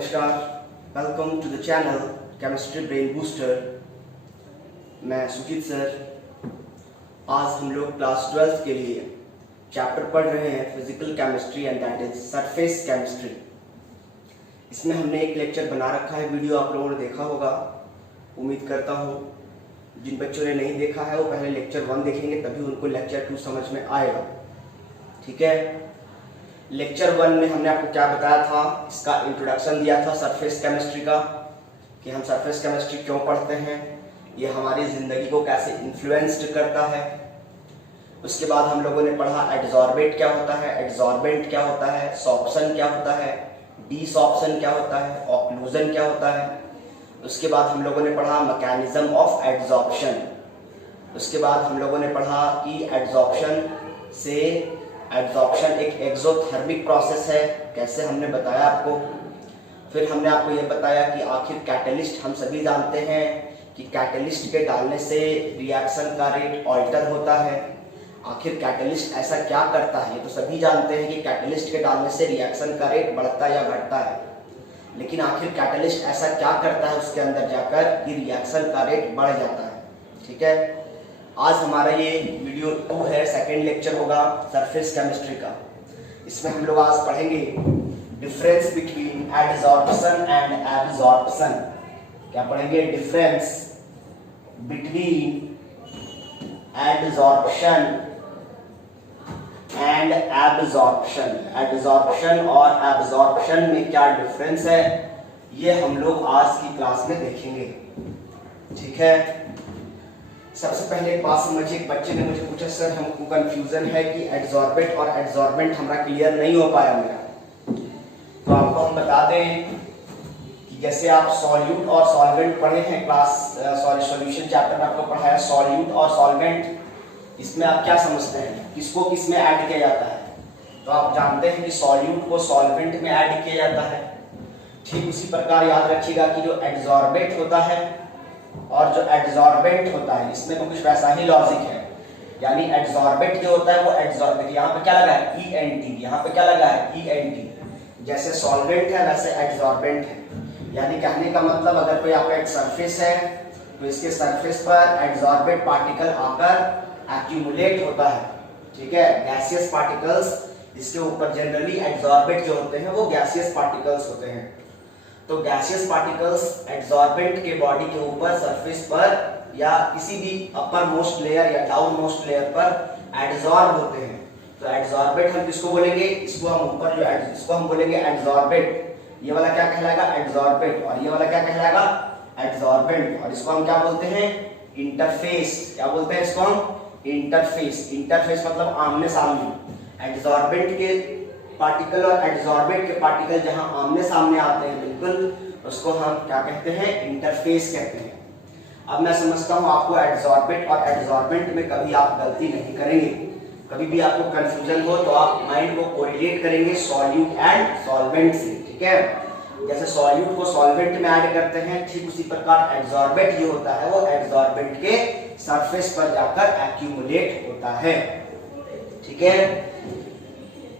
नमस्कार, welcome to the channel chemistry brain booster. मैं Sujeet sir. आज हम लोग क्लास 12th के लिए चैप्टर पढ़ रहे हैं physical chemistry and that is surface chemistry. इसमें हमने एक लेक्चर बना रखा है, वीडियो आप लोगों ने देखा होगा। उम्मीद करता हूँ जिन बच्चों ने नहीं देखा है वो पहले लेक्चर 1 देखेंगे, तभी उनको लेक्चर 2 समझ में आएगा। ठीक है। लेक्चर 1 में हमने आपको क्या बताया था, इसका इंट्रोडक्शन दिया था सरफेस केमिस्ट्री का, कि हम सरफेस केमिस्ट्री क्यों पढ़ते हैं, ये हमारी ज़िंदगी को कैसे इन्फ्लुएंस्ड करता है। उसके बाद हम लोगों ने पढ़ा एडजॉर्बेट क्या होता है, एडजॉर्बेंट क्या होता है, सॉर्प्शन क्या होता है, डीसॉर्प्शन क्या होता है, ऑक्लूजन क्या होता है। उसके बाद हम लोगों ने पढ़ा मैकेनिज्म ऑफ एडजॉर्प्शन। उसके बाद हम लोगों ने पढ़ा कि एडजॉर्प्शन एक एक्सोथर्मिक प्रोसेस है, कैसे हमने बताया आपको। फिर हमने आपको ये बताया कि आखिर कैटलिस्ट, हम सभी जानते हैं कि कैटलिस्ट के डालने से रिएक्शन का रेट ऑल्टर होता है। आखिर कैटलिस्ट ऐसा क्या करता है, ये तो सभी जानते हैं कि कैटलिस्ट के डालने से रिएक्शन का रेट बढ़ता या घटता है, लेकिन आखिर कैटलिस्ट ऐसा क्या करता है उसके अंदर जाकर कि रिएक्शन का रेट बढ़ जाता है। ठीक है। आज हमारा ये वीडियो 2 है, सेकेंड लेक्चर होगा सरफेस केमिस्ट्री का। इसमें हम लोग आज पढ़ेंगे difference between adsorption and absorption. क्या पढ़ेंगे? Difference between adsorption and absorption. Adsorption और एब्जॉर्प्शन में क्या डिफरेंस है, ये हम लोग आज की क्लास में देखेंगे। ठीक है। सबसे पहले एक बात समझिए, एक बच्चे ने मुझे पूछा सर हमको कंफ्यूजन है कि एडजॉर्बेट और एडजॉर्बेंट हमारा क्लियर नहीं हो पाया मेरा। तो आपको हम बता दें कि जैसे आप सॉल्यूट और सॉल्वेंट पढ़े हैं सॉल्यूशन चैप्टर में आपको पढ़ाया सॉल्यूट और सॉल्वेंट। इसमें आप क्या समझते हैं, किसको किस में ऐड किया जाता है? तो आप जानते हैं कि सॉल्यूट को सॉल्वेंट में ऐड किया जाता है। ठीक उसी प्रकार याद रखिएगा कि जो एडजॉर्बेट होता है और जो एडजॉर्बेंट होता है, इसमें तो कुछ वैसा ही लॉजिक है। यानी एडजॉर्बेंट जो होता है वो एडजॉर्बेंट, यहाँ पे क्या लगा है ENT, यहाँ पे क्या लगा है ENT। जैसे सॉल्वेंट है वैसे एडजॉर्बेंट है। यानी कहने का मतलब अगर कोई आपका एक सरफेस है तो इसके सरफेस पर एडजॉर्बेंट पार्टिकल आकर एक्यूमुलेट होता है। ठीक है। गैसियस पार्टिकल्स इसके ऊपर जनरली एडजॉर्बेंट जो होते हैं वो गैसियस पार्टिकल्स होते हैं। तो गैसियस पार्टिकल्स एडजॉर्बेंट के बॉडी के ऊपर सरफेस पर या किसी भी अपर मोस्ट लेयर या डाउन मोस्ट लेयर पर एडजॉर्ब होते हैं। तो एडजॉर्बेंट हम किसको बोलेंगे, इसको हम ऊपर जो इसको हम बोलेंगे एडजॉर्बेंट। ये वाला क्या कहलाएगा? एडजॉर्बेंट। और ये वाला क्या कहलाएगा? एडजॉर्बेंट। और इसको हम क्या बोलते हैं? इंटरफेस। क्या बोलते हैं इसको हम? इंटरफेस। इंटरफेस मतलब आमने सामने। एडजॉर्बेंट के पार्टिकल और एडजॉर्बेंट के पार्टिकल जहां आमने सामने आते हैं बिल्कुल, उसको हम क्या कहते हैं? इंटरफेस कहते हैं। अब मैं समझता हूं आपको एडजॉर्बेंट और एडजॉर्बेंट में कभी आप गलती नहीं करेंगे। कभी भी आपको कंफ्यूजन हो तो आप माइंड को कोरिलेट करेंगे सॉल्यूट एंड सॉल्वेंट से। ठीक है। जैसे सॉल्यूट को सॉल्वेंट में ऐड करते हैं, ठीक उसी प्रकार एडजॉर्बेंट जो होता है वो एडजॉर्बेंट के सरफेस पर जाकर एक्यूमुलेट होता है। ठीक है।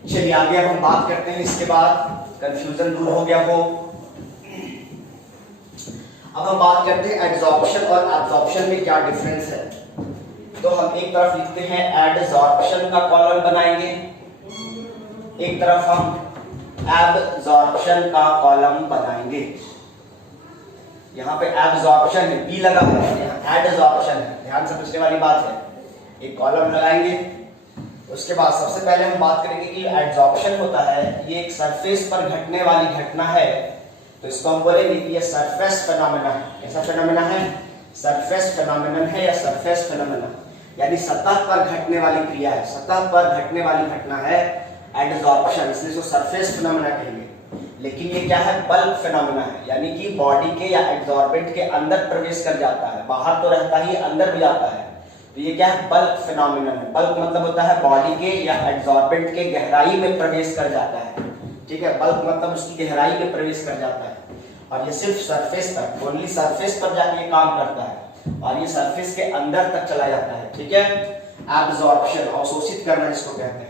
चलिए आगे अब हम बात करते हैं। इसके बाद कंफ्यूजन दूर हो गया हो, अब हम बात करते हैं एडजॉर्प्शन और एब्जॉर्प्शन में क्या डिफरेंस है। तो हम एक तरफ लिखते हैं एडजॉर्प्शन का कॉलम बनाएंगे, एक तरफ हम एब्जॉर्प्शन का कॉलम बनाएंगे। यहाँ पे एब्जॉर्प्शन है, बी लगा है, यहाँ एडजॉर्प्शन है, ध्यान से पूछने वाली बात है। एक कॉलम लगाएंगे। उसके बाद सबसे पहले हम बात करेंगे कि एडजॉर्प्शन होता है ये एक सरफेस पर घटने वाली घटना है। तो इसको हम बोलेंगे कि ये सरफेस फेनोमेना है। कैसा फेनोमेना है? सरफेस फेनोमेनन है या सरफेस फेनोमेना, यानी सतह पर घटने वाली क्रिया है, सतह पर घटने वाली घटना है एडजॉर्प्शन, इसलिए इसको सरफेस फेनोमेना कहेंगे। लेकिन ये क्या है? बल्क फेनोमेना है, यानी कि बॉडी के या एडजॉर्बेंट के अंदर प्रवेश कर जाता है, बाहर तो रहता ही अंदर भी जाता है। तो ये क्या है? बल्क फेनोमेनन है। बल्क मतलब होता है बॉडी के या एडजॉर्बेंट के गहराई में प्रवेश कर जाता है। ठीक है। बल्क मतलब उसकी गहराई में प्रवेश कर जाता है, और ये सिर्फ सरफेस पर, ओनली सरफेस पर जाके काम करता है, और ये सरफेस के अंदर तक चला जाता है। ठीक है। एब्जॉर्प्शन, अवशोषित करना जिसको कहते हैं।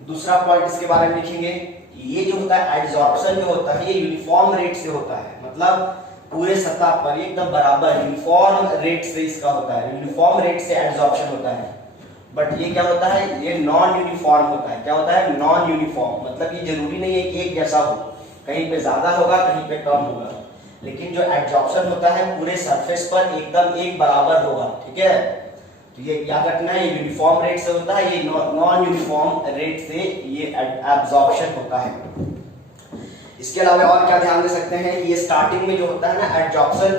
दूसरा पॉइंट इसके बारे में लिखेंगे ये जो होता है एडजॉर्प्शन जो होता है ये यूनिफॉर्म रेट से होता है, मतलब पूरे सतह पर एकदम बराबर यूनिफॉर्म रेट से इसका होता है, यूनिफॉर्म रेट से एडजॉर्प्शन होता है। बट ये क्या होता है, ये नॉन यूनिफॉर्म होता है। क्या होता है, नॉन यूनिफॉर्म, मतलब ये जरूरी नहीं है कि एक जैसा हो, कहीं पे ज्यादा होगा कहीं पे कम होगा, लेकिन जो एडजॉर्प्शन होता है पूरे सरफेस पर एकदम एक बराबर होगा। ठीक है, तो ये याद रखना है, यूनिफॉर्म रेट से होता है, ये नॉन यूनिफॉर्म रेट से ये एब्जॉर्प्शन होता है। इसके अलावा और क्या ध्यान दे सकते हैं, ये स्टार्टिंग में जो होता है ना absorption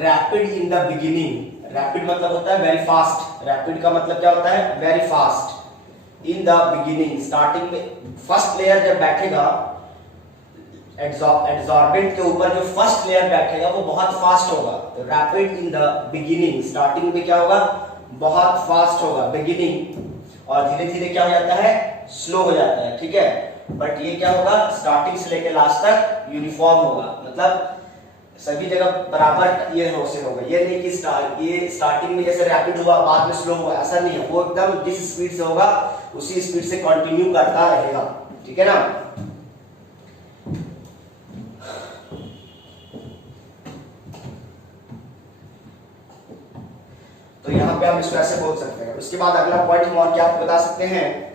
rapid in the beginning, rapid मतलब होता है वेरी फास्ट, रैपिड का मतलब क्या होता है, very fast. In the beginning, starting में फर्स्ट लेयर जब बैठेगा एड्सॉर्बेंट के ऊपर, जो फर्स्ट लेयर बैठेगा वो बहुत फास्ट होगा। तो rapid in the beginning, starting में क्या होगा, बहुत फास्ट होगा बिगिनिंग, और धीरे धीरे क्या हो जाता है, स्लो हो जाता है। ठीक है, बट ये क्या होगा, स्टार्टिंग से लेकर लास्ट तक यूनिफॉर्म होगा, मतलब सभी जगह बराबर ये से होगा। ये नहीं कि ये स्टार्टिंग में जैसे रैपिड हुआ बाद में स्लो हुआ, ऐसा नहीं है, वो एकदम जिस स्पीड से होगा उसी स्पीड से कंटिन्यू करता रहेगा। ठीक है ना। तो यहाँ पे हम इसको ऐसे बोल सकते हैं। उसके बाद अगला पॉइंट हम और क्या आपको बता सकते हैं,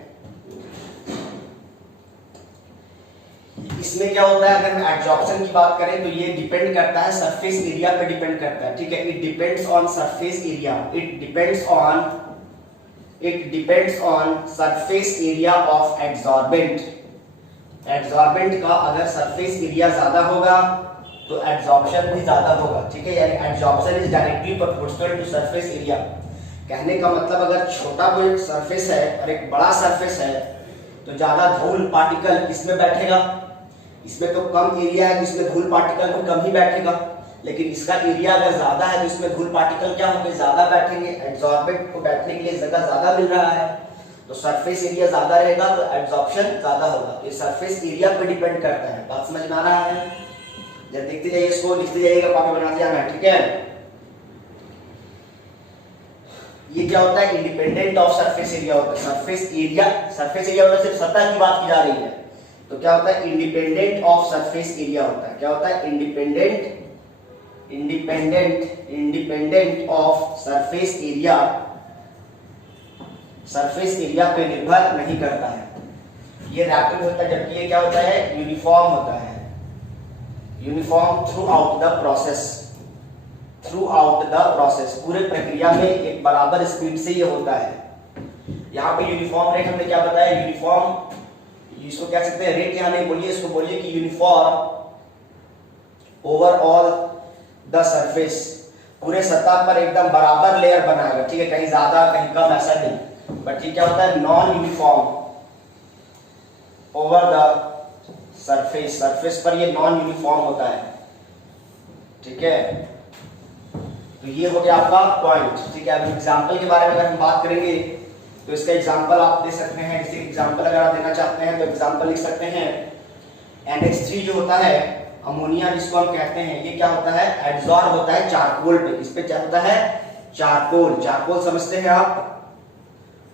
इसमें क्या होता है, अगर हम एडजॉर्प्शन की बात करें तो ये डिपेंड करता है सरफेस एरिया पे डिपेंड करता है। ठीक है, it depends on surface area, it depends on surface area of adsorbent. Adsorbent का अगर सरफेस एरिया ज्यादा होगा तो एड्सॉर्प्शन भी ज्यादा होगा। ठीक है, यानी adsorption is directly proportional to surface area. कहने का मतलब अगर छोटा कोई सरफेस है और एक बड़ा सरफेस है तो ज्यादा धूल पार्टिकल इसमें बैठेगा, इसमें तो कम एरिया है, इसमें धूल पार्टिकल तो कम ही बैठेगा, लेकिन इसका एरिया अगर ज्यादा है तो इसमें धूल पार्टिकल क्या होंगे, ज्यादा बैठेंगे। एड्सॉर्बेंट को बैठने के लिए जगह ज्यादा मिल रहा है, तो सरफेस एरिया ज्यादा रहेगा तो एड्सॉर्प्शन ज्यादा होगा। ये सरफेस एरिया पे डिपेंड करता है। बात समझ में आ रहा है, जब देखते जाइए इसको, लिखते जाइएगा, कॉपी बनाते जाना है। ठीक है, ये क्या होता है, इंडिपेंडेंट ऑफ सरफेस एरिया होता है। सरफेस एरिया मतलब सिर्फ सतह की बात की जा रही है, तो क्या होता है, इंडिपेंडेंट ऑफ सरफेस एरिया होता है। क्या होता है, independent of surface area, surface area पे निर्भर नहीं करता है। ये रैपिड होता है, जबकि ये क्या होता है, यूनिफॉर्म होता है, uniform through out the process, पूरे प्रक्रिया में एक बराबर स्पीड से ये होता है। यहाँ पे यूनिफॉर्म रेट हमने क्या बताया, यूनिफॉर्म, इसको क्या सकते हैं, रेट यहाँ नहीं बोलिए, इसको बोलिए कि यूनिफॉर्म ओवरऑल द सरफेस, पूरे सतह पर एकदम बराबर लेयर बनाएगा। ठीक है, कहीं ज्यादा कहीं कम ऐसा नहीं, बट ये क्या होता है, non uniform over the surface, surface पर ये नॉन यूनिफॉर्म होता है। ठीक है, तो ये हो गया आपका पॉइंट। ठीक है, अब एग्जांपल के बारे में अगर हम बात करेंगे तो इसका एग्जांपल आप दे सकते हैं। जैसे एग्जांपल अगर आप देना चाहते हैं तो एग्जांपल लिख सकते हैं, NH3 जो होता है अमोनिया जिसको हम कहते हैं, ये क्या होता है, एड्सॉर्ब होता है चारकोल पे। इस पे क्या होता है, चारकोल, चारकोल समझते हैं आप,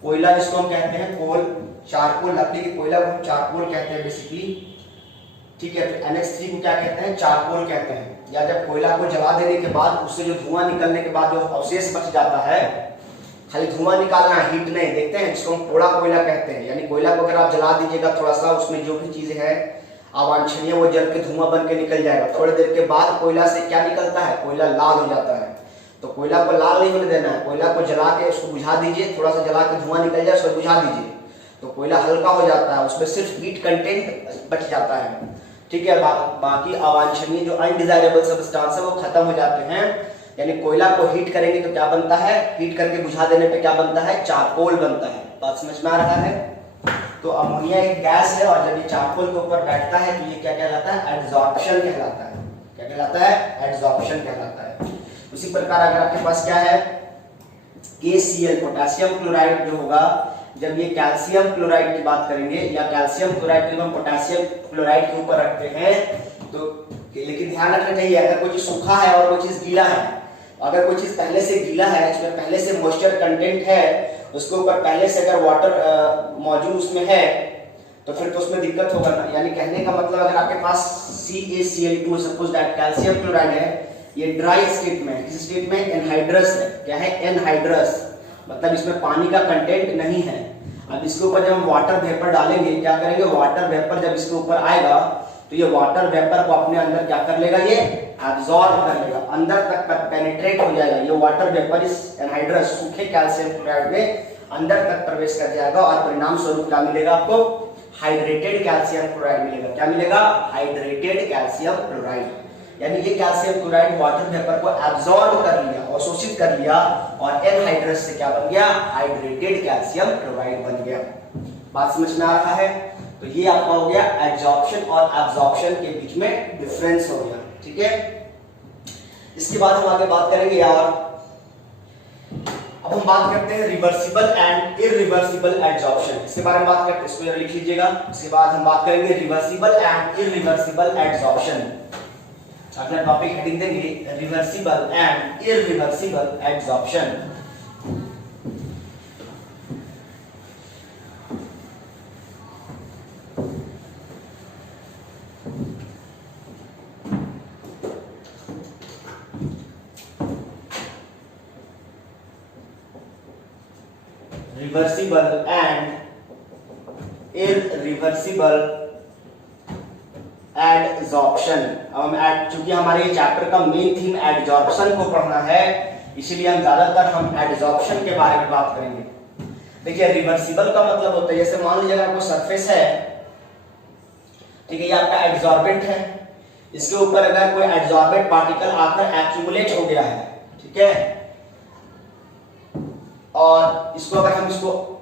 कोयला जिसको हम कहते हैं, कोल, चारकोल, लकड़ी के कोयला को हम चारकोल कहते हैं बेसिकली। ठीक है, तो NH3 को क्या कहते हैं, चारकोल कहते हैं। या जब कोयला को जला देने के बाद उससे जो धुआं निकलने के बाद जो अवशेष बच जाता है, खाली धुआं निकालना, हीट नहीं, देखते हैं जिसको हम पोड़ा कोयला कहते हैं। यानी कोयला को अगर आप जला दीजिएगा थोड़ा सा, उसमें जो भी चीजें हैं अवांछनीय वो जल के धुआं बन के निकल जाएगा। थोड़ी देर के बाद कोयला से क्या निकलता है, कोयला लाल हो जाता है। तो कोयला को लाल नहीं होने देना है, कोयला को जला के उसको बुझा दीजिए, थोड़ा सा जला के धुआं निकल जाए, उसको बुझा दीजिए, तो कोयला हल्का हो जाता है, उसमें सिर्फ हीट कंटेंट बच जाता है। ठीक है, बाकी अवांछनीय जो अनडिजायरेबल सब्सटेंस है वो खत्म हो जाते हैं। यानी कोयला को हीट करेंगे तो क्या बनता है, हीट करके बुझा देने पे क्या बनता है, चारकोल बनता है। बात समझ में आ रहा है। तो अमोनिया एक गैस है और जब ये चारकोल के ऊपर बैठता है तो ये क्या कहलाता है, एड्सॉर्प्शन कहलाता है। क्या कहलाता है, एड्सॉर्प्शन कहलाता है। उसी प्रकार अगर आपके पास क्या है, KCl, पोटेशियम क्लोराइड जो होगा, जब ये कैल्शियम क्लोराइड की बात करेंगे या कैल्शियम क्लोराइड को हम पोटेशियम क्लोराइड के ऊपर रखते हैं, तो लेकिन ध्यान रखना चाहिए, अगर कोई चीज सूखा है और कोई चीज गीला है, अगर कोई चीज पहले से गीला है, इसमें पहले से मॉइस्चर कंटेंट है, उसके ऊपर पहले से अगर वाटर मौजूद उसमें है, तो फिर तो उसमें दिक्कत होगा ना। यानी कहने का मतलब अगर आपके पास CaCl2 suppose that calcium chloride है, ये ड्राई स्टेट में, किस स्टेट में, एनहाइड्रस है। क्या है, एनहाइड्रस, मतलब इसमें पानी का कंटेंट नहीं है। अब इसके ऊपर जब हम वाटर वेपर डालेंगे, क्या करेंगे, वाटर वेपर जब इसके ऊपर आएगा तो ये वाटर वेपर को अपने अंदर क्या कर लेगा, ये एब्जॉर्ब कर लेगा, अंदर तक पेनिट्रेट हो जाएगा। ये वाटर वेपर इस एनहाइड्रस सूखे कैल्शियम क्लोराइड में अंदर तक प्रवेश कर जाएगा और परिणाम स्वरूप क्या मिलेगा आपको, हाइड्रेटेड कैल्शियम क्लोराइड मिलेगा। क्या मिलेगा, हाइड्रेटेड कैल्शियम क्लोराइड। यानी ये कैल्शियम क्लोराइड वाटर वेपर को एब्जॉर्ब कर लिया, अवशोषित कर लिया और एनहाइड्रस से क्या बन गया, हाइड्रेटेड कैल्शियम क्लोराइड बन गया। बात समझ में आ रहा है। तो ये आपका हो गया एब्जॉर्प्शन और एब्जॉर्प्शन के बीच में डिफरेंस हो गया। ठीक है, इसके बाद हम आगे बात करेंगे यार, अब हम बात करते हैं रिवर्सिबल एंड इरिवर्सिबल एब्जॉर्प्शन। इसके बारे में बात करते हैं, इसको लिख लीजिएगा। इसके बाद हम बात करेंगे रिवर्सिबल एंड इरिवर्सिबल एब्जॉर्प्शन। अगला टॉपिक हेडिंग देंगे reversible and irreversible absorption. Reversible and irreversible adsorption. अब हम चूंकि हमारे चैप्टर का मेन थीम एडजॉर्प्शन को पढ़ना है, इसीलिए हम ज्यादातर हम एडजॉर्प्शन के बारे में बात करेंगे। देखिए रिवर्सिबल का मतलब होता है, जैसे मान लीजिए अगर कोई सरफेस है, ठीक है, ये आपका एडजॉर्बेंट है, इसके ऊपर अगर कोई एडजॉर्बेंट पार्टिकल आकर एक्यूमुलेट हो गया है, ठीक है, और इसको अगर हम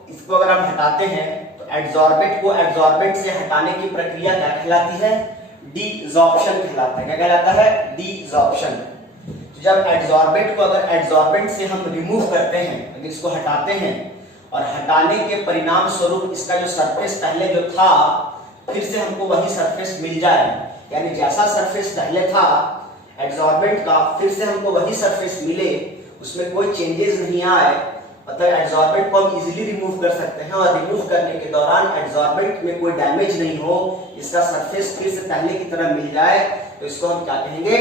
इसको अगर हम हटाते हैं तो एडजॉर्बेंट को एडजॉर्बेंट से हटाने की प्रक्रिया क्या कहलाती है, डिसॉर्प्शन कहलाता है। क्या कहलाता है, डिसॉर्प्शन। तो जब एडजॉर्बेंट को अगर एडजॉर्बेंट से हम रिमूव करते हैं, अगर इसको हटाते हैं और हटाने के परिणाम स्वरूप इसका जो सरफेस पहले जो था फिर से हमको वही सरफेस मिल जाए, यानी जैसा सरफेस पहले था एडजॉर्बेंट का फिर से हमको वही सरफेस मिले, उसमें कोई चेंजेस नहीं आए, मतलब एडजॉर्बेंट को हम इजीली रिमूव कर सकते हैं और रिमूव करने के दौरान एडजॉर्बेंट में कोई डैमेज नहीं हो, इसका सरफेस फिर से पहले की तरह मिल जाए, तो इसको हम क्या कहेंगे,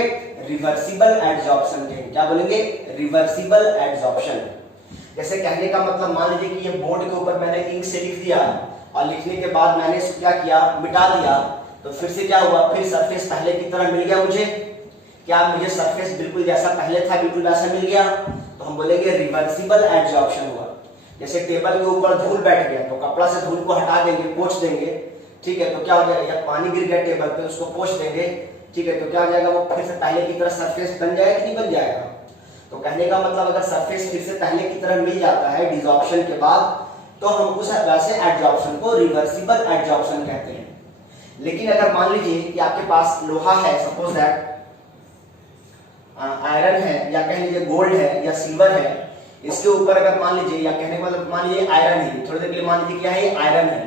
रिवर्सिबल एडजॉर्प्शन कहेंगे। क्या बोलेंगे, रिवर्सिबल एडजॉर्प्शन। जैसे कहने का मतलब मान लीजिए कि ये बोर्ड के ऊपर मैंने इंक से लिख दिया और लिखने के बाद मैंने इसको क्या किया, मिटा दिया, तो फिर से क्या हुआ, फिर सरफेस पहले की तरह मिल गया मुझे। क्या मुझे सरफेस बिल्कुल जैसा पहले था बिल्कुल वैसा मिल गया, तो हम बोलेंगे रिवर्सिबल एडजॉर्प्शन हुआ। जैसे टेबल के ऊपर धूल बैठ गया तो कपड़ा से धूल को हटा देंगे, पोंछ देंगे, ठीक है, तो क्या हो जाएगा, या पानी गिर गया टेबल पे उसको पोंछ देंगे, ठीक है, तो क्या हो जाएगा, वो फिर से पहले की तरह सरफेस बन जाएगा कि नहीं बन जाएगा। तो कहने का मतलब अगर सरफेस फिर से पहले की तरह मिल जाता है डिसॉर्प्शन के बाद, तो हम उस वैसे एडजॉर्प्शन को रिवर्सिबल एडजॉर्प्शन कहते हैं। लेकिन अगर मान लीजिए कि आपके पास लोहा है, सपोज दैट आयरन है, या कह लीजिए गोल्ड है या सिल्वर है, इसके ऊपर अगर मान लीजिए, या कहने का मतलब मान लीजिए आयरन है, थोड़ी देर के लिए मान लीजिए क्या है, ये आयरन है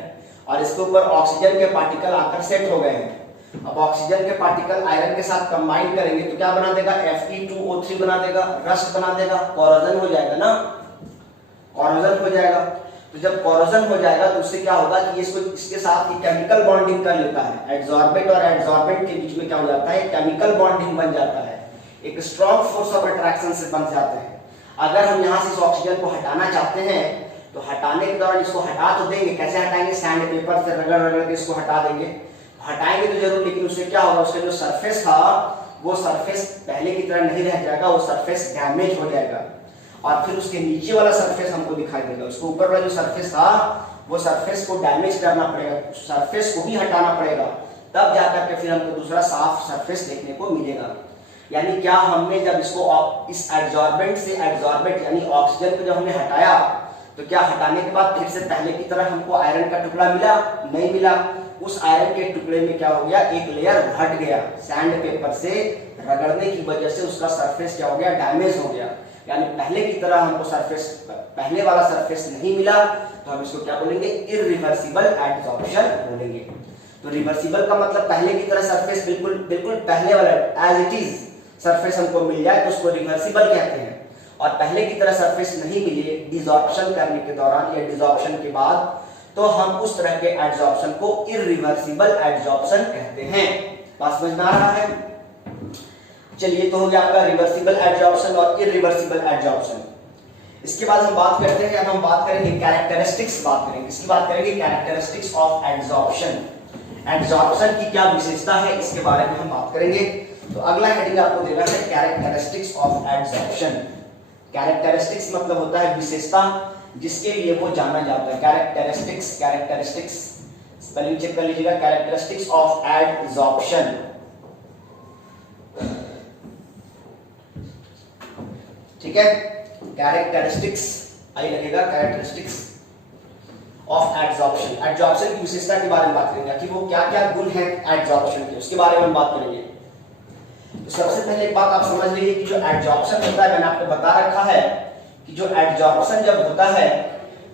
और इसके ऊपर ऑक्सीजन के पार्टिकल आकर सेट हो गए हैं। अब ऑक्सीजन के पार्टिकल आयरन के साथ कंबाइन करेंगे तो क्या बना देगा, Fe2O3 बना देगा, रस्ट बना देगा, कोरोजन हो जाएगा ना, कोरोजन हो जाएगा। तो जब कोरोजन हो जाएगा तो उससे क्या होगा कि इसको इसके साथ केमिकल बॉन्डिंग कर लेता है, एडजॉर्बेंट और एडजॉर्बेंट के बीच में क्या हो जाता है, केमिकल बॉन्डिंग बन जाता है, एक स्ट्रॉन्ग फोर्स ऑफ अट्रैक्शन से बन जाते हैं। अगर हम यहाँ से इस ऑक्सीजन को हटाना चाहते हैं तो हटाने के दौरान इसको हटा तो देंगे, कैसे हटाएंगे, सैंड पेपर से रगड़ रगड़ के इसको हटा देंगे, हटाएंगे तो जरूर, लेकिन उससे क्या होगा, उसका जो सरफेस था वो सरफेस पहले की तरह नहीं रह जाएगा, वो सरफेस डैमेज हो जाएगा और फिर उसके नीचे वाला सरफेस हमको दिखाई देगा। उसके ऊपर वाला जो सरफेस था वो सरफेस को डैमेज करना पड़ेगा, सरफेस को भी हटाना पड़ेगा, तब जाकर के फिर हमको दूसरा साफ सरफेस देखने को मिलेगा। यानी क्या हमने जब इसको इस एडजॉर्बेंट से एडजॉर्बेंट यानी ऑक्सीजन को जब हमने हटाया तो क्या हटाने के बाद फिर से पहले की तरह हमको आयरन का टुकड़ा मिला, नहीं मिला। उस आयरन के टुकड़े में क्या हो गया, एक लेयर घट गया, सैंड पेपर से रगड़ने की वजह से उसका सरफेस क्या हो गया, डैमेज हो गया। यानी पहले की तरह हमको सरफेस, पहले वाला सरफेस नहीं मिला, तो हम इसको क्या बोलेंगे, इरिवर्सिबल एडजॉर्प्शन बोलेंगे। तो रिवर्सिबल का मतलब पहले की तरह सरफेस बिल्कुल बिल्कुल पहले वाला एज इट इज सरफेस हमको मिल जाए तो उसको रिवर्सिबल कहते हैं, और पहले की तरह सरफेस नहीं मिले डिसॉर्प्शन करने के दौरान या डिसॉर्प्शन के बाद तो हम उस तरह के एड्सॉर्प्शन को इरिवर्सिबल एड्सॉर्प्शन कहते हैं। बात समझ में आ रहा है? चलिए, तो हो गया आपका रिवर्सिबल एड्सॉर्प्शन और इरिवर्सिबल एड्सॉर्प्शन। इसके बाद हम बात करते हैं, अब हम बात करेंगे कैरेक्टरिस्टिक्स, बात करेंगे इसकी बात करेंगे कैरेक्टरिस्टिक्स ऑफ एड्सॉर्प्शन। एड्सॉर्प्शन की क्या विशेषता है इसके बारे में हम बात करेंगे। तो अगला हेडिंग आपको देना है कैरेक्टरिस्टिक्स ऑफ एड्सॉर्प्शन। कैरेक्टरिस्टिक्स मतलब होता है विशेषता जिसके लिए वो जाना जाता है। कैरेक्टरिस्टिक्स, कैरेक्टरिस्टिक्स स्पेलिंग चेक कर लीजिएगा, कैरेक्टरिस्टिक्स ऑफ एड्सॉर्प्शन। ठीक है, कैरेक्टरिस्टिक्स आई लगेगा, कैरेक्टरिस्टिक्स ऑफ एड्सॉर्प्शन। एड्सॉर्प्शन की विशेषता के बारे में बात करेंगे कि वो क्या क्या गुण है एड्सॉर्प्शन के, उसके बारे में हम बात करेंगे। तो सबसे पहले एक बात आप समझ लीजिए कि जो एड्सॉर्प्शन होता है, मैंने आपको बता रखा है कि जो एड्सॉर्प्शन जब होता है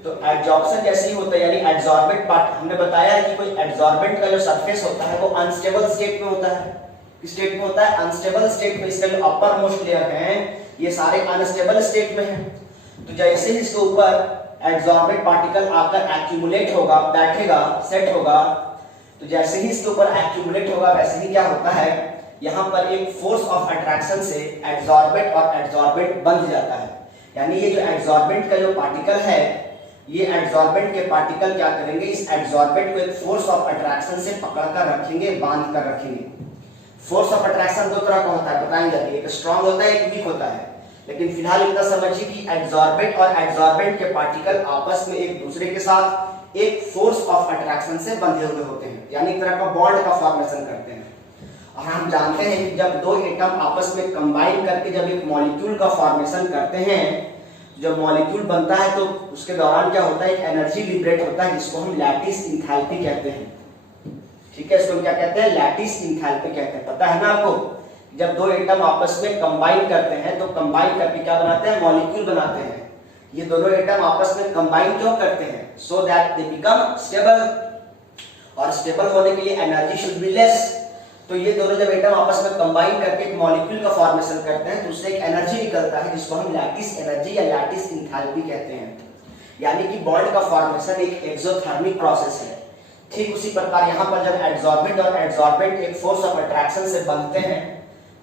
तो एड्सॉर्प्शन जैसे ही होता है, यानी एड्सॉर्बेंट पार्ट, हमने बताया है कि कोई एड्सॉर्बेंट का जो सरफेस होता है वो अनस्टेबल स्टेट में होता है। किस स्टेट में होता है? अनस्टेबल स्टेट में। इसका जो अपर मोस्ट लेयर है ये सारे अनस्टेबल स्टेट में है। तो जैसे ही इसके ऊपर एड्सॉर्बेंट पार्टिकल आकर एक्यूमुलेट होगा, बैठेगा, सेट होगा, तो जैसे ही इसके ऊपर एक्यूमुलेट होगा वैसे ही क्या होता है, यहाँ पर एक फोर्स ऑफ अट्रैक्शन से एड्सॉर्बेंट और एड्सॉर्बेंट बंध जाता है। यानी ये जो एड्सॉर्बेंट का जो पार्टिकल है, ये एड्सॉर्बेंट के पार्टिकल क्या करेंगे, इस एड्सॉर्बेंट को एक फोर्स ऑफ अट्रैक्शन से पकड़कर रखेंगे, बांध कर रखेंगे। फोर्स ऑफ अट्रैक्शन दो तरह का होता है, बताएंगे, एक स्ट्रांग होता है, एक वीक होता है। लेकिन फिलहाल इतना समझिए कि एड्सॉर्बेंट और एड्सॉर्बेंट के पार्टिकल आपस में एक दूसरे के साथ एक फोर्स ऑफ अट्रैक्शन से बंधे हुए होते हैं, यानी एक तरह का बॉन्ड का फॉर्मेशन करते हैं। और हम जानते हैं कि जब दो एटम आपस में कंबाइन करके जब एक मॉलिक्यूल का फॉर्मेशन करते हैं, जब मॉलिक्यूल बनता है तो उसके दौरान क्या होता है, एक एनर्जी लिबरेट होता है जिसको हम लैटिस इंथैल्पी कहते हैं। ठीक है, इसको हम क्या कहते हैं, लैटिस इंथैल्पी कहते हैं। पता है ना आपको, जब दो एटम आपस में कंबाइन करते हैं तो कंबाइन करके क्या बनाते हैं, मॉलिक्यूल बनाते हैं। ये दोनों एटम आपस में कंबाइन क्यों करते हैं? So that they become stable, और स्टेबल होने के लिए एनर्जी शुड बी लेस। तो ये दोनों जब एटम आपस में कंबाइन करके एक मॉलिक्यूल का फॉर्मेशन करते हैं तो उससे एक एनर्जी निकलता है जिसको हम लैटिस एनर्जी या लैटिस इंथैल्पी कहते हैं। यानी कि बॉन्ड का फॉर्मेशन एक एक्सोथर्मिक प्रोसेस है। ठीक उसी प्रकार यहाँ पर जब एड्सॉर्बेंट और एड्सॉर्बेंट एक फोर्स ऑफ अट्रैक्शन से बनते हैं,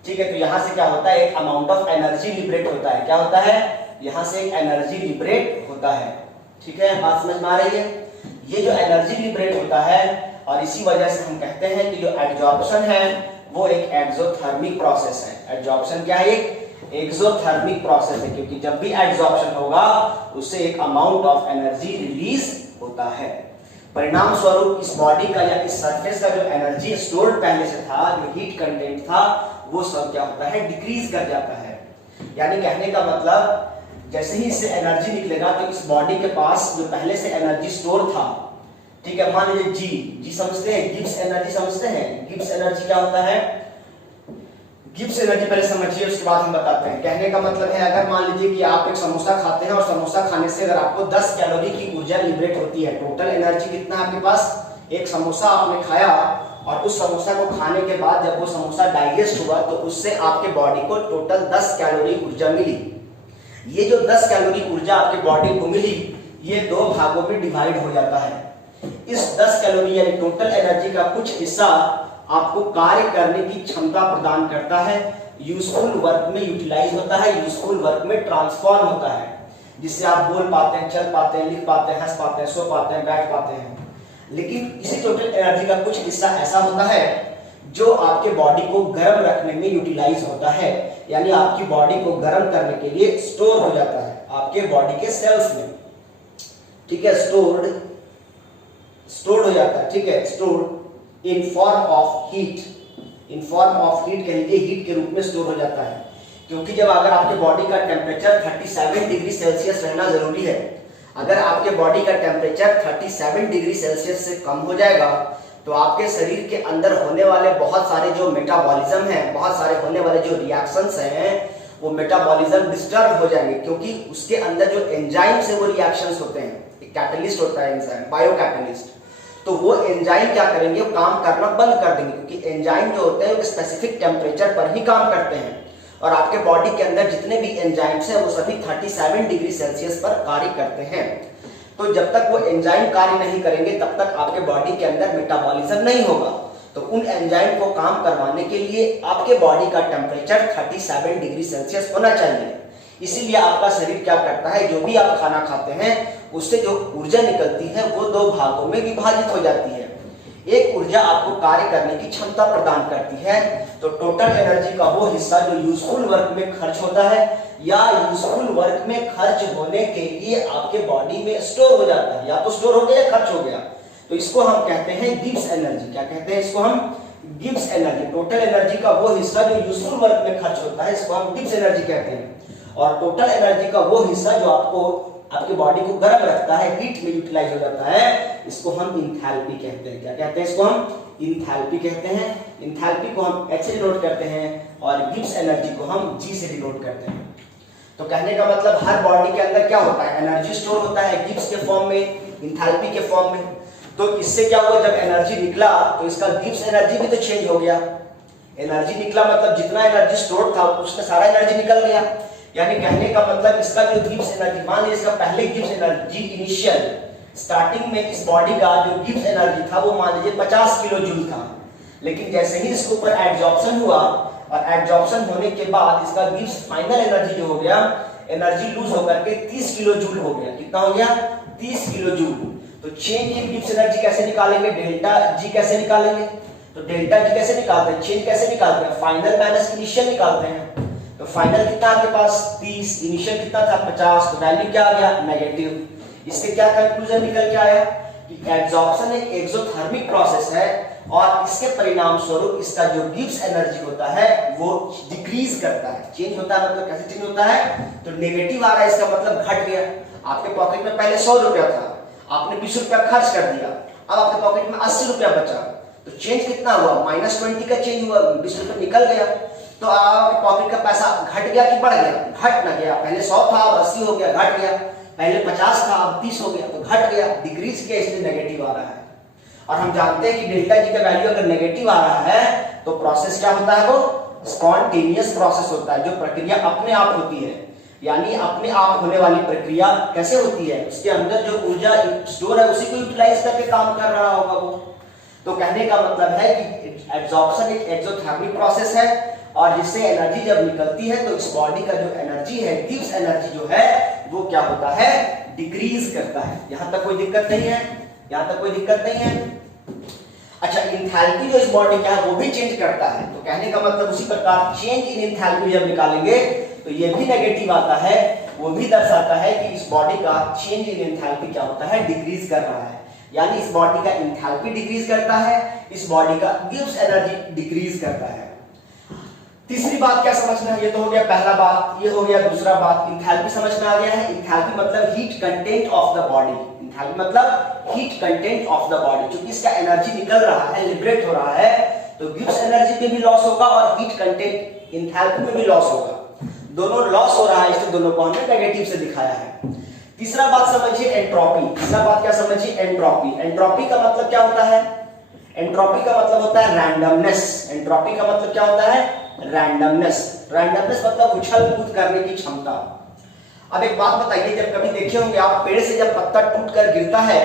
ठीक है, तो यहाँ से क्या होता है, एक अमाउंट ऑफ एनर्जी लिबरेट होता है। क्या होता है? यहाँ से एक एनर्जी लिबरेट होता है। ठीक है, बात समझ में आ रही है? ये जो एनर्जी लिबरेट होता है, और इसी वजह से हम कहते हैं कि जो एड्सॉर्प्शन है वो एक एक्सोथर्मिक प्रोसेस है। एड्सॉर्प्शन क्या है? एक एक्सोथर्मिक प्रोसेस है, क्योंकि जब भी एड्सॉर्प्शन होगा उससे एक अमाउंट ऑफ एनर्जी रिलीज होता है। परिणाम स्वरूप इस बॉडी का या इस सरफेस का जो एनर्जी स्टोर्ड पहले से था, जो हीट कंटेंट था, वो सब क्या होता है, डिक्रीज कर जाता है। यानी कहने का मतलब जैसे ही इससे एनर्जी निकलेगा तो इस बॉडी के पास जो पहले से एनर्जी स्टोर था, ठीक है, मान लीजिए जी समझते हैं, गिब्स एनर्जी समझते हैं। गिब्स एनर्जी क्या होता है? गिब्स एनर्जी पहले समझिए, उसके बाद हम बताते हैं। कहने का मतलब है, अगर मान लीजिए कि आप एक समोसा खाते हैं और समोसा खाने से अगर आपको 10 कैलोरी की ऊर्जा लिबरेट होती है, टोटल एनर्जी कितना आपके पास, एक समोसा आपने खाया और उस समोसा को खाने के बाद जब वो समोसा डाइजेस्ट हुआ तो उससे आपके बॉडी को टोटल 10 कैलोरी ऊर्जा मिली। ये जो 10 कैलोरी ऊर्जा आपके बॉडी को मिली, ये दो भागों में डिवाइड हो जाता है। इस 10 कैलोरी यानी टोटल एनर्जी का कुछ हिस्सा आपको कार्य करने की क्षमता प्रदान करता है, यूजफुल वर्क में यूटिलाइज होता है, यूजफुल वर्क में ट्रांसफॉर्म होता है, जिससे आप बोल पाते हैं, चल पाते हैं, लिख पाते हैं, हंस पाते हैं, सो पाते हैं, बैठ पाते हैं। लेकिन इसी टोटल एनर्जी का कुछ हिस्सा ऐसा होता है जो आपके बॉडी को गर्म रखने में यूटिलाइज होता है, यानी आपकी बॉडी को गर्म करने के लिए स्टोर हो जाता है आपके बॉडी के सेल्स में। ठीक है, स्टोर्ड हो जाता है। ठीक है, stored in form of heat, in form of heat कह लीजिए, हीट के रूप में स्टोर हो जाता है। क्योंकि जब अगर आपके बॉडी का टेम्परेचर 37 डिग्री सेल्सियस रहना जरूरी है, अगर आपके बॉडी का टेम्परेचर 37 डिग्री सेल्सियस से कम हो जाएगा तो आपके शरीर के अंदर होने वाले बहुत सारे जो मेटाबॉलिज्म है, बहुत सारे होने वाले जो रिएक्शंस हैं, वो मेटाबॉलिज्म डिस्टर्ब हो जाएंगे। क्योंकि उसके अंदर जो एंजाइम्स है वो रिएक्शंस होते हैं, एक कैटलिस्ट होता है एंजाइम, बायो कैटलिस्ट। तो वो एंजाइम क्या करेंगे, वो काम करना बंद कर देंगे, क्योंकि एंजाइम जो होते हैं वो स्पेसिफिक टेम्परेचर पर ही काम करते हैं। और आपके बॉडी के अंदर जितने भी एंजाइम्स हैं वो सभी 37 डिग्री सेल्सियस पर कार्य करते हैं। तो जब तक वो एंजाइम कार्य नहीं करेंगे तब तक आपके बॉडी के अंदर मेटाबॉलिज्म नहीं होगा। तो उन एंजाइम को काम करवाने के लिए आपके बॉडी का टेम्परेचर 37 डिग्री सेल्सियस होना चाहिए। इसीलिए आपका शरीर क्या करता है, जो भी आप खाना खाते हैं उससे जो ऊर्जा निकलती है वो दो भागों में विभाजित हो जाती है। एक ऊर्जा आपको कार्य करने की क्षमता प्रदान करती है, तो टोटल एनर्जी का वो हिस्सा जो यूजफुल वर्क में खर्च होता है या यूजफुल वर्क में खर्च होने के लिए आपके बॉडी में स्टोर हो जाता है, या तो स्टोर हो गया या खर्च हो गया, तो इसको हम कहते हैं गिब्स एनर्जी। क्या कहते हैं इसको हम? Gibbs energy. टोटल एनर्जी का वो हिस्सा जो यूजफुल वर्क में खर्च होता है इसको हम गिब्स एनर्जी कहते हैं। और टोटल एनर्जी का वो हिस्सा जो आपको आपके बॉडी को गर्म रखता है, हीट में यूटिलाइज हो जाता है, इसको हम इंथैल्पी कहते हैं। क्या कहते हैं इसको? हम इंथैल्पी कहते हैं। इंथैल्पी को हम H से डिनोट करते हैं और गिब्स एनर्जी को हम G से डिनोट करते हैं। तो कहने का मतलब हर बॉडी के अंदर क्या होता है, एनर्जी स्टोर होता है गिब्स के फॉर्म में, इंथैल्पी के फॉर्म में। तो इससे क्या हुआ, जब एनर्जी निकला तो इसका गिब्स एनर्जी भी तो चेंज हो गया। एनर्जी निकला मतलब जितना एनर्जी स्टोर था उसमें सारा एनर्जी निकल गया। यानी कहने का मतलब इसका जो गिब्स एनर्जी, मान लीजिए इसका पहले गिब्स एनर्जी इनिशियल स्टार्टिंग में इस बॉडी का जो गिब्स एनर्जी था वो मान लीजिए 50 किलो जूल था, लेकिन जैसे ही इसके ऊपर एड्जॉर्प्शन हुआ और एड्जॉर्प्शन होने के बाद इसका गिब्स फाइनल एनर्जी जो हो गया, एनर्जी लूज होकर के 30 किलो जूल हो गया। कितना हो गया? 30 किलो जूल। तो चेंज इन गिब्स एनर्जी कैसे निकालेंगे, डेल्टा जी कैसे निकालेंगे? तो डेल्टा जी कैसे निकालते हैं, चेंज कैसे निकालते हैं? फाइनल माइनस इनिशियल निकालते हैं। तो फाइनल कितना आपके पास 30, इनिशियल कितना था 50, तो वैल्यू क्या आ गया? नेगेटिव। इससे क्या कंक्लूजन निकल के आया कि एड्जॉर्प्शन एक एक्सोथर्मिक प्रोसेस है और इसके परिणाम स्वरूप इसका जो गिब्स एनर्जी होता है वो डिक्रीज करता है, चेंज होता है। मतलब कैसे चेंज होता है? तो नेगेटिव आ रहा है, इसका मतलब घट गया। आपके पॉकेट में पहले 100 रुपया था, आपने 20 रुपया खर्च कर दिया, अब आपके पॉकेट में 80 रुपया बचा, तो चेंज कितना हुआ? -20 का चेंज हुआ, 20 रुपया निकल गया। तो आपके पॉकेट का पैसा घट गया कि बढ़ गया? घट ना गया। पहले 100 था अब 80 हो गया, घट गया। पहले 50 था अब 30 हो गया, तो घट गया, डिक्रीज किया, इसलिए नेगेटिव आ रहा है। और हम जानते हैं कि डेल्टा जी का वैल्यू अगर नेगेटिव आ रहा है तो प्रोसेस क्या होता है? वो स्पॉन्टेनियस प्रोसेस होता है, जो प्रक्रिया अपने आप होती है। यानी अपने आप होने वाली प्रक्रिया कैसे होती है? उसके अंदर जो ऊर्जा स्टोर है उसी को यूटिलाइज करके काम कर रहा होगा वो। तो कहने का मतलब है कि एड्जॉर्प्शन एक एक्सोथर्मिक प्रोसेस है और जिससे एनर्जी जब निकलती है तो इस बॉडी का जो एनर्जी है, गिब्स एनर्जी जो है वो क्या होता है? डिक्रीज करता है। यहां तक कोई दिक्कत नहीं है? यहां तक कोई दिक्कत नहीं है? अच्छा, इंथैल्पी जो इस बॉडी का है वो भी चेंज करता है। तो कहने का मतलब उसी प्रकार चेंज इन इंथैल्पी जब निकालेंगे तो ये भी नेगेटिव आता है, वो भी दर्शाता है कि इस बॉडी का चेंज इन इंथैल्पी क्या होता है? डिक्रीज कर रहा है। यानी इस बॉडी का इंथैल्पी डिक्रीज करता है, इस बॉडी का गिब्स एनर्जी डिक्रीज करता है। तीसरी बात क्या समझना है? ये तो हो गया पहला बात, ये हो गया दूसरा बात। इंथैल्पी समझ में आ गया है। इंथैल्पी मतलब heat content of the body. Enthalpy मतलब heat content of the body. क्योंकि इसका एनर्जी निकल रहा है, लिबरेट हो रहा है, तो गिब्स एनर्जी में भी लॉस होगा और हीट कंटेंट इंथैल्पी में भी लॉस होगा। दोनों लॉस हो रहा है, इसलिए दोनों को हमने नेगेटिव से दिखाया है। तीसरा बात समझिए एंट्रोपी। तीसरा बात क्या समझिए? एंट्रोपी। एंट्रोपी का मतलब क्या होता है? एंट्रोपी का मतलब होता है रैंडमनेस। एंट्रोपी का मतलब क्या होता है? रैंडमनेस। रैंडमनेस मतलब उछल कूद करने की क्षमता। अब एक बात बताइए, जब कभी देखे होंगे आप पेड़ से जब पत्ता टूट कर गिरता है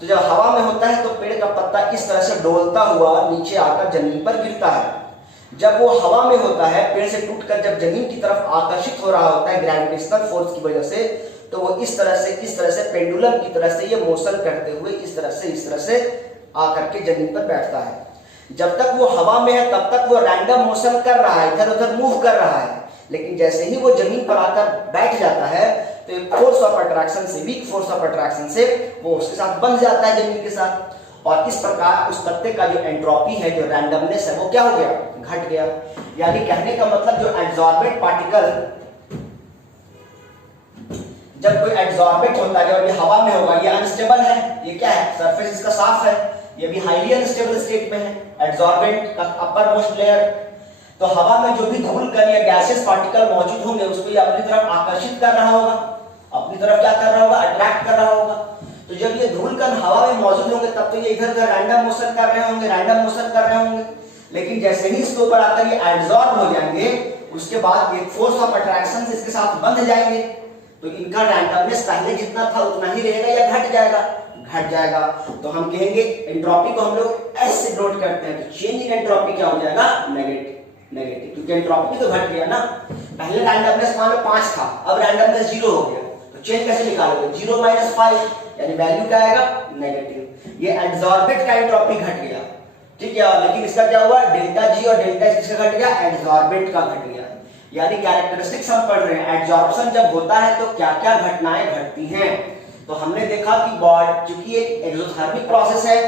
तो जब हवा में होता है तो पेड़ का पत्ता इस तरह से डोलता हुआ नीचे आकर जमीन पर गिरता है। जब वो हवा में होता है, पेड़ से टूटकर जब जमीन की तरफ आकर्षित हो रहा होता है ग्रेविटेशनल फोर्स की वजह से, तो वो इस तरह से पेंडुलम की तरह से ये मोशन करते हुए इस तरह से आकर के जमीन पर बैठता है। जब तक वो हवा में है तब तक वो रैंडम मोशन कर रहा है, इधर उधर मूव कर रहा है, लेकिन जैसे ही वो जमीन पर आकर बैठ जाता है तो एक फोर्स ऑफ अट्रैक्शन से, वीक फोर्स ऑफ अट्रैक्शन से वो उसके साथ बंध जाता है जमीन के साथ। और इस प्रकार उस पत्ते का जो एंट्रोपी है, जो रैंडमनेस है, वो क्या हो गया? घट गया। यानी कहने का मतलब जो एड्सॉर्बेंट पार्टिकल, जब कोई एड्सॉर्बेंट होता है और ये हवा में होगा, ये अनस्टेबल है, ये क्या है? सरफेस इसका साफ है, ये भी हाईली अनस्टेबल स्टेट में है, एड्सॉर्बेंट का अपर मोस्ट लेयर। तो हवा में जो भी धूल कण या गैसेस पार्टिकल मौजूद होंगे उसको ये अपनी तरफ आकर्षित कर रहा होगा, अपनी तरफ क्या कर रहा होगा? अट्रैक्ट कर रहा होगा। तो जब ये धूल कण हवा में मौजूद होंगे तब तो ये इधर उधर रैंडम मोशन कर रहे होंगे, लेकिन जैसे ही इसके ऊपर आकर ये एब्जॉर्ब हो जाएंगे, उसके बाद एक फोर्स ऑफ अट्रैक्शन से इसके साथ बंध जाएंगे। तो इनका रैंडमनेस पहले जितना था उतना ही रहेगा या घट जाएगा? घट जाएगा। तो हम कहेंगे एंट्रोपी को हम लोग एस से डिनोट करते हैं, तो चेंज इन एंट्रोपी क्या हो जाएगा? नेगेटिव, क्योंकि एंट्रोपी तो घट गया ना। पहले रैंडमनेस मान लो 5 था, अब रैंडमनेस 0 हो गया, तो चेंज कैसे निकालोगे? 0 - 5 यानी वैल्यू क्या आएगा? नेगेटिव। ये एडसॉर्बेंट का एंट्रोपी घट गया, ठीक है। लेकिन इसका क्या हुआ? डेल्टा जी और डेल्टा एच किसका घट गया? एडसॉर्बेंट का घट गया। यानी कैरेक्टरिस्टिक्स हम पढ़ रहे हैं, एडसॉर्प्शन जब होता है तो क्या क्या घटनाएं घटती हैं। तो हमने देखा कि बॉडी चूंकि एक एक्सोथर्मिक प्रोसेस है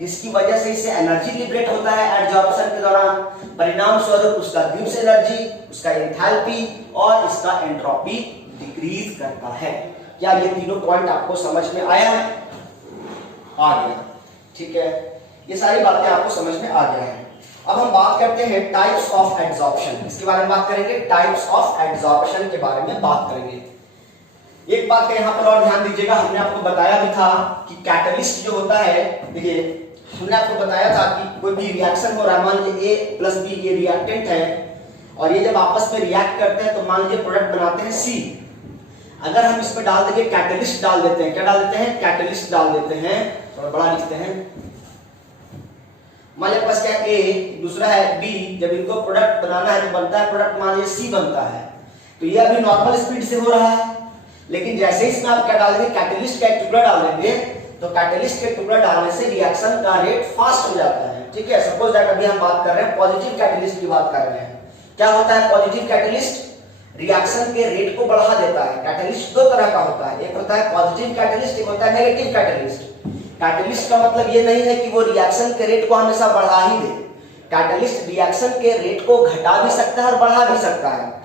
जिसकी वजह से इससे एनर्जी लिबरेट होता है एडसॉर्प्शन के दौरान, परिणाम स्वरूप उसका गिब्स एनर्जी, उसका एंथैल्पी और इसका एंट्रोपी डिक्रीज करता है। क्या ये तीनों पॉइंट आपको समझ में आया है? आ गया, ठीक है। ये सारी बातें आपको समझ में आ गया है। अब हम बात करते हैं टाइप्स ऑफ एडसॉर्प्शन। इसके बारे में बात करेंगे, टाइप्स ऑफ एडसॉर्प्शन के बारे में बात करेंगे। एक बात का यहाँ पर और ध्यान दीजिएगा, हमने आपको बताया भी था कि कैटलिस्ट जो होता है, देखिए हमने आपको बताया था कि कोई भी रिएक्शन हो रहा है, मान लीजिए A + B ये रिएक्टेंट है और ये जब आपस में रिएक्ट करते हैं तो मान लीजिए प्रोडक्ट बनाते हैं C। अगर हम इसमें डाल देंगे कैटलिस्ट डाल देते हैं, क्या डाल देते हैं? कैटलिस्ट डाल देते हैं, थोड़ा बड़ा लिखते हैं। मान लीजिए पास क्या A, दूसरा है B, जब इनको प्रोडक्ट बनाना है तो बनता है प्रोडक्ट मान लीजिए C बनता है। तो ये अभी नॉर्मल स्पीड से हो रहा है, लेकिन जैसे ही इसमें आप क्या डाल देंगे? कैटलिस्ट का एक टुकड़ा डाल देंगे, तो कैटलिस्ट के टुकड़ा डालने से रिएक्शन का रेट फास्ट हो जाता है, ठीक है। सपोज दैट अभी हम बात कर रहे हैं पॉजिटिव कैटलिस्ट की बात कर रहे हैं। क्या होता है पॉजिटिव कैटलिस्ट? रिएक्शन के रेट को बढ़ा देता है। कैटलिस्ट दो तरह का होता है, एक होता है पॉजिटिव कैटलिस्ट, एक होता है नेगेटिव कैटलिस्ट। कैटलिस्ट का मतलब ये नहीं है कि वो रिएक्शन के रेट को हमेशा बढ़ा ही दे। कैटलिस्ट रिएक्शन के रेट को घटा भी सकता है और बढ़ा भी सकता है।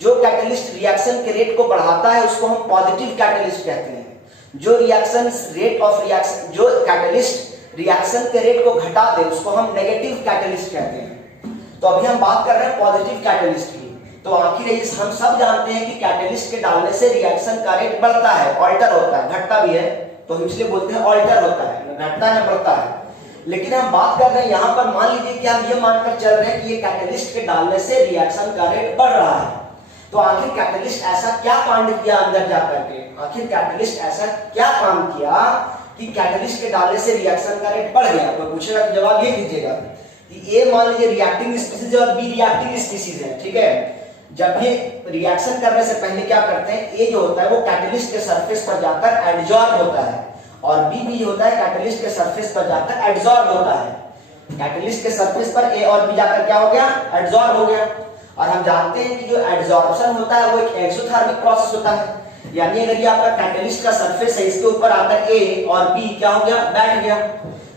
जो कैटलिस्ट रिएक्शन के रेट को बढ़ाता है उसको हम पॉजिटिव कैटलिस्ट कहते हैं। जो रिएक्शन रेट ऑफ रिएक्शन, जो कैटलिस्ट रिएक्शन के रेट को घटा दे उसको हम नेगेटिव कैटलिस्ट कहते हैं। तो अभी हम बात कर रहे हैं पॉजिटिव कैटलिस्ट की। तो आखिर हम सब जानते हैं कि कैटलिस्ट के डालने से रिएक्शन का रेट बढ़ता है, ऑल्टर होता है, घटता भी है, तो हम इसलिए बोलते हैं ऑल्टर होता है, घटता है बढ़ता है। लेकिन हम बात कर रहे हैं यहाँ पर, मान लीजिए कि हम ये मानकर चल रहे हैं कि ये कैटलिस्ट के डालने से रिएक्शन का रेट बढ़ रहा है। तो आखिर कैटलिस्ट ऐसा क्या कांड किया अंदर जाकर के? आखिर कैटलिस्ट ऐसा क्या काम किया कि कैटलिस्ट के डालने से रिएक्शन का रेट बढ़ गया? तो पूछेगा तो जवाब ये दीजिएगा कि ए मान लीजिए रिएक्टिंग स्पीसीज और बी रिएक्टिंग स्पीसीज है, ठीक है। जब ये रिएक्शन करने से पहले क्या करते हैं? ए जो होता है वो कैटलिस्ट के सरफेस पर जाकर एडसॉर्ब होता है और बी भी होता है कैटलिस्ट के सरफेस पर जाकर एडसॉर्ब होता है। कैटलिस्ट के सरफेस पर ए और बी जाकर क्या हो गया? एडसॉर्ब हो गया। और हम जानते हैं कि जो एडसॉर्प्शन होता है वो एक एक्सोथर्मिक प्रोसेस होता है। यानी अगर ये आपका कैटलिस्ट का सरफेस है, इसके ऊपर आकर ए और बी क्या हो गया? बैठ गया।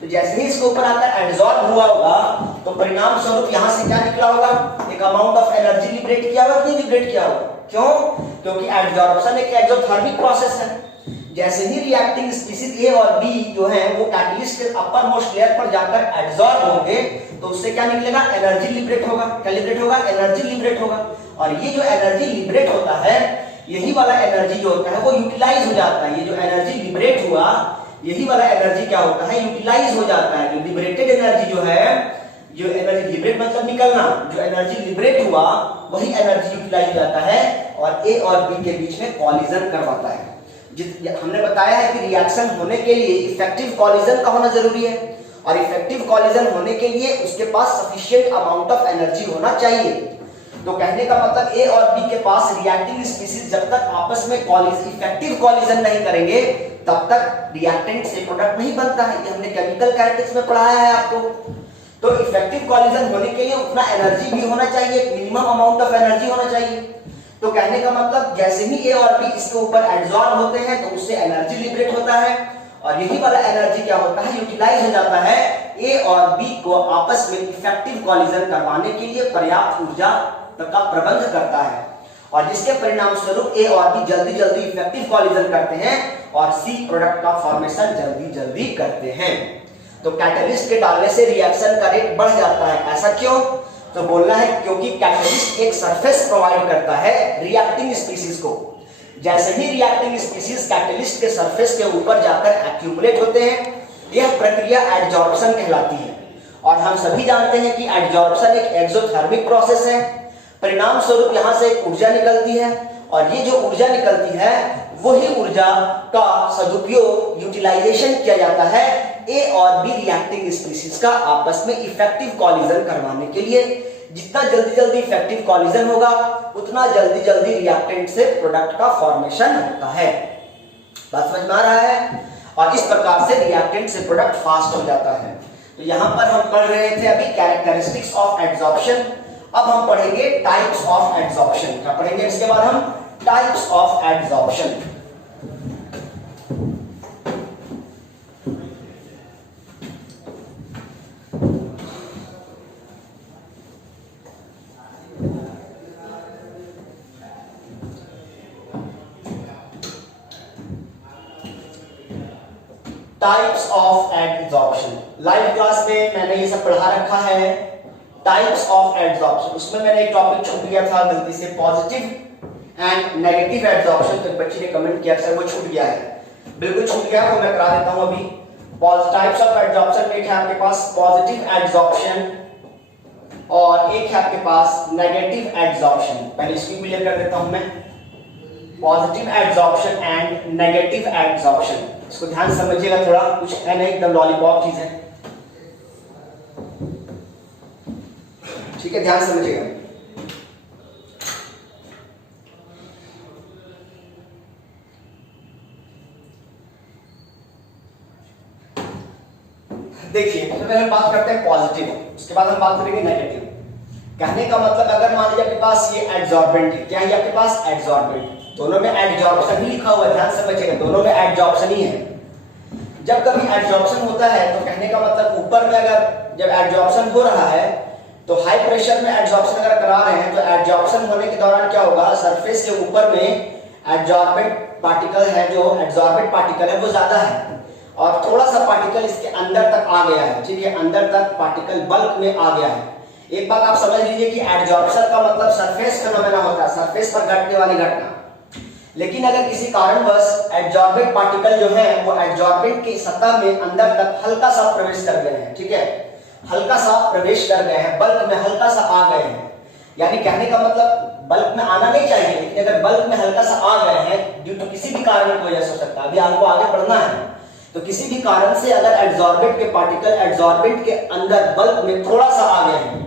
तो जैसे ही इसके ऊपर आकर एडसॉर्ब हुआ होगा तो परिणाम स्वरूप यहां से क्या निकला होगा? एक अमाउंट ऑफ एनर्जी लिबरेट किया होगा, नहीं लिबरेट किया होगा? क्यों? क्योंकि एडसॉर्प्शन एक एक्सोथर्मिक प्रोसेस है। जैसे ही रिएक्टिंग स्पीसीज ए और बी जो है वो कैटलिस्ट के अपर मोस्ट लेयर पर जाकर एडसॉर्ब होंगे तो उससे क्या निकलेगा? एनर्जी लिबरेट होगा। क्या लिबरेट होगा? एनर्जी लिबरेट होगा। और ये जो एनर्जी लिबरेट होता है, यही वाला एनर्जी जो होता है वो यूटिलाइज हो जाता है। ये जो एनर्जी लिबरेट हुआ, यही वाला एनर्जी क्या होता है? यूटिलाइज हो जाता है। जो लिबरेटेड एनर्जी जो है, जो एनर्जी लिबरेट मतलब निकलना, जो एनर्जी लिबरेट हुआ वही एनर्जी यूटिलाइज हो जाता है और ए और बी के बीच में कॉलिजन करवाता है। हमने बताया है कि रिएक्शन होने के लिए इफेक्टिव कॉलिजन का होना जरूरी है और इफेक्टिव कॉलिजन होने के लिए उसके पास सफिशिएंट अमाउंट ऑफ एनर्जी होना चाहिए। तो कहने का मतलब ए और बी के पास रिएक्टिंग स्पीसीज जब तक आपस में इफेक्टिव कॉलिजन नहीं करेंगे तब तक रिएक्टेंट से प्रोडक्ट नहीं बनता है। ये हमने केमिकल कैरेक्टरिस्टिक्स में पढ़ाया है आपको। तो इफेक्टिव कॉलिजन होने के लिए उतना एनर्जी भी होना चाहिए, मिनिमम अमाउंट ऑफ एनर्जी होना चाहिए। तो कहने का मतलब जैसे ही ए और बी इसके ऊपर एडसॉर्ब होते हैं तो उससे एनर्जी लिबरेट होता है और यही वाला एनर्जी क्या होता है? यूटिलाइज हो जाता है। ए और बी को आपस में इफेक्टिव कॉलिजन करवाने के लिए पर्याप्त ऊर्जा का प्रबंध करता है और जिसके परिणाम स्वरूप ए और बी जल्दी जल्दी इफेक्टिव कॉलिजन करते हैं और सी प्रोडक्ट का फॉर्मेशन जल्दी जल्दी करते हैं। तो कैटलिस्ट के डालने से रिएक्शन का रेट बढ़ जाता है। ऐसा क्यों? तो बोलना है क्योंकि कैटलिस्ट एक सरफेस प्रोवाइड करता है रिएक्टिंग स्पीसीज को। जैसे ही रिएक्टिंग स्पीसीज कैटलिस्ट के सरफेस के ऊपर जाकर एक्यूमुलेट होते हैं, यह प्रक्रिया एडसॉर्प्शन कहलाती है। और हम सभी जानते हैं कि एडसॉर्प्शन एक एक्सोथर्मिक प्रोसेस है। परिणाम स्वरूप यहां से ऊर्जा निकलती है और ये जो ऊर्जा निकलती है वही ऊर्जा का सदुपयोग यूटिलाइजेशन किया जाता है ए और बी रिएक्टिंग स्पीशीज का आपस में इफेक्टिव कॉलिजन करवाने के लिए। जितना जल्दी जल्दी इफेक्टिव कॉलिजन होगा उतना जल्दी जल्दी रिएक्टेंट से प्रोडक्ट का फॉर्मेशन होता है। बात समझ में आ रहा है? और इस प्रकार से रिएक्टेंट से प्रोडक्ट फास्ट हो जाता है। तो यहां पर हम पढ़ रहे थे अभी कैरेक्टरिस्टिक्स ऑफ एड्सॉर्प्शन। अब हम पढ़ेंगे टाइप्स ऑफ एड्सॉर्प्शन। क्या पढ़ेंगे इसके बाद? हम types of adsorption. Types of adsorption. Live class में मैंने ये सब पढ़ा रखा है, टाइप्स ऑफ एड्सॉर्प्शन। उसमें मैंने एक टॉपिक छूट गया था गलती से, पॉजिटिव एंड नेगेटिव एड्सॉर्प्शन। तो बच्चे ने कमेंट किया सर वो छूट गया है, बिल्कुल छूट गया, तो मैं करा देता हूं अभी। टाइप्स ऑफ एड्सॉर्प्शन में एक है आपके पास पॉजिटिव एड्सॉर्प्शन और एक है आपके पास नेगेटिव एड्सॉर्प्शन। पहले इसको क्लियर कर देता हूं मैं, positive adsorption and negative adsorption. इसको ध्यान से समझिएगा, थोड़ा कुछ है नहीं, एकदम लॉलीपॉप चीज है, ठीक है? ध्यान से समझिएगा। देखिए सबसे पहले बात करते हैं पॉजिटिव, उसके बाद हम बात करेंगे नेगेटिव। कहने का मतलब अगर मान लीजिए आपके पास ये एड्सॉर्बेंट है, क्या है आपके पास? एड्सॉर्बेंट। दोनों में एड्सॉर्प्शन ही लिखा हुआ है, ध्यान से समझिएगा, दोनों में एड्सॉर्प्शन ही है। जब कभी एड्सॉर्प्शन होता है तो कहने का मतलब ऊपर में अगर जब एड्सॉर्प्शन हो रहा है तो हाई प्रेशर में एड्सॉर्प्शन अगर करा रहे हैं तो एड्सॉर्प्शन होने के दौरान क्या होगा? सरफेस के ऊपर में एड्सॉर्बेंट पार्टिकल है, जो एड्सॉर्बेंट पार्टिकल है वो ज्यादा है और थोड़ा सा पार्टिकल इसके अंदर तक आ गया है, ठीक है? अंदर तक पार्टिकल बल्क में आ गया है। एक बात आप समझ लीजिए कि एड्सॉर्प्शन का मतलब सरफेस फिनोमेना होता है, सरफेस पर घटने वाली घटना। लेकिन अगर किसी कारणवश एड्सॉर्बेंट पार्टिकल जो है वो एड्सॉर्बेंट की सतह में अंदर तक हल्का सा प्रवेश कर गए हैं, ठीक है? हल्का सा प्रवेश कर गए हैं, बल्क में हल्का सा आ गए हैं, यानी कहने का मतलब बल्क में आना नहीं चाहिए, लेकिन अगर बल्क में हल्का सा आ गए हैं ड्यू टू किसी भी कारण की वजह से हो सकता है, अभी आपको आगे बढ़ना है, तो किसी भी कारण से अगर एड्सॉर्बेंट के पार्टिकल एड्सॉर्बेंट के अंदर बल्क में थोड़ा सा आ गए हैं,